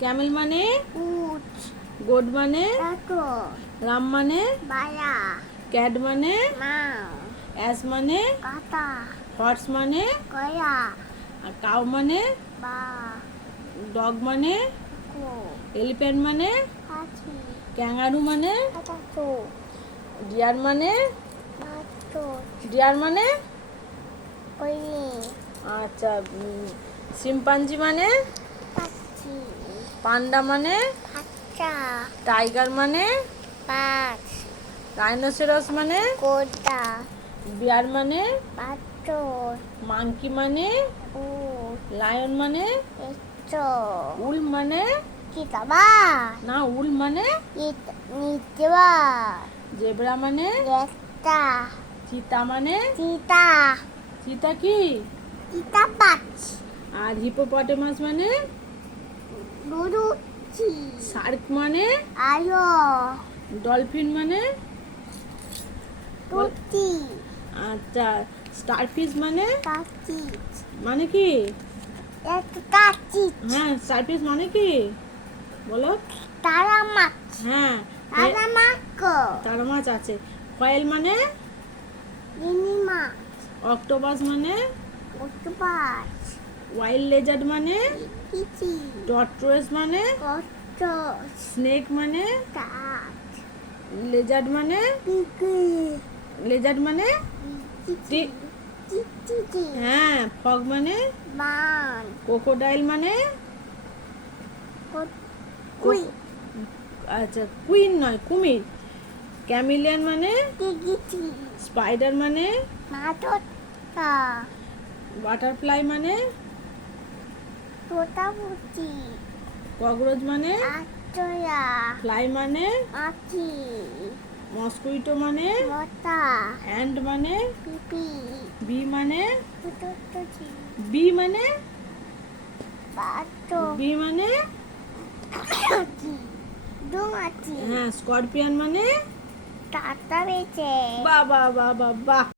Camel মানে উট, goat মানে টাটো, রাম মানে বায়া, ক্যাট মানে মাও, অ্যাস মানে কাটা, হর্স মানে গয়া, আর কাউ মানে বা, ডগ মানে কো, এলিফ্যান্ট মানে হাতি, ক্যাঙ্গারু মানে কাটাতো, ডিয়ার মানে বাটো, ডিয়ার মানে কইনি, আচ্ছা শিম্পাঞ্জি মানে পাখি, পান্ডা মানে বাচ্চা, টাইগার মানে বাজ, রাইনোসেরাস মানে কোদা, বিয়ার মানে বাটো, মাংকি মানে উট, লায়ন মানে এটো, উল মানে কিতাবা, না উল মানে নিতবা, জেব্রা মানে রেক্তা, চিতা মানে চিতা, চিতা কি চিতা পাচ, আর হিপোপটেমাস মানে লুডুচি, শার্ক মানে আয়ো, ডলফিন মানে টুটি, আচ্ছা স্টারফিশ মানে কাচিচ, মানে কি একটু কাচিচ, হ্যাঁ স্টারফিশ মানে কি বলো তারা মাছ, হ্যাঁ তারা মাছ, তারা মাছ আছে কয়েল মানে লিনি মাছ, অক্টোপাস মানে অক্টোপাস, ওয়াইল্ড লেজার্ড মানে কিচি, টর্টয়েস মানে কটস, স্নেক মানে কাঠ, লেজার্ড মানে পিকি, লেজার্ড মানে চিচি, চিচি, হ্যাঁ ফগ মানে বান, ক্রোকোডাইল মানে কুই, আচ্ছা কুইন নয় কুমির ক্যামিলিয়ান মানে টিকিটি, স্পাইডার মানে মাথা, বাটারফ্লাই মানে তোতাপুতি, ককরোচ মানে আটয়া, ফ্লাই মানে আখি, মস্কুইটো মানে মতা, অ্যান্ড মানে পিপি, বি মানে তুতুতুচি, বি মানে বাটো, বি মানে আকি, ডুমাটি, হ্যাঁ স্করপিয়ন মানে টাটা বেচে, বাহ বাহ বাহ বাহ বাহ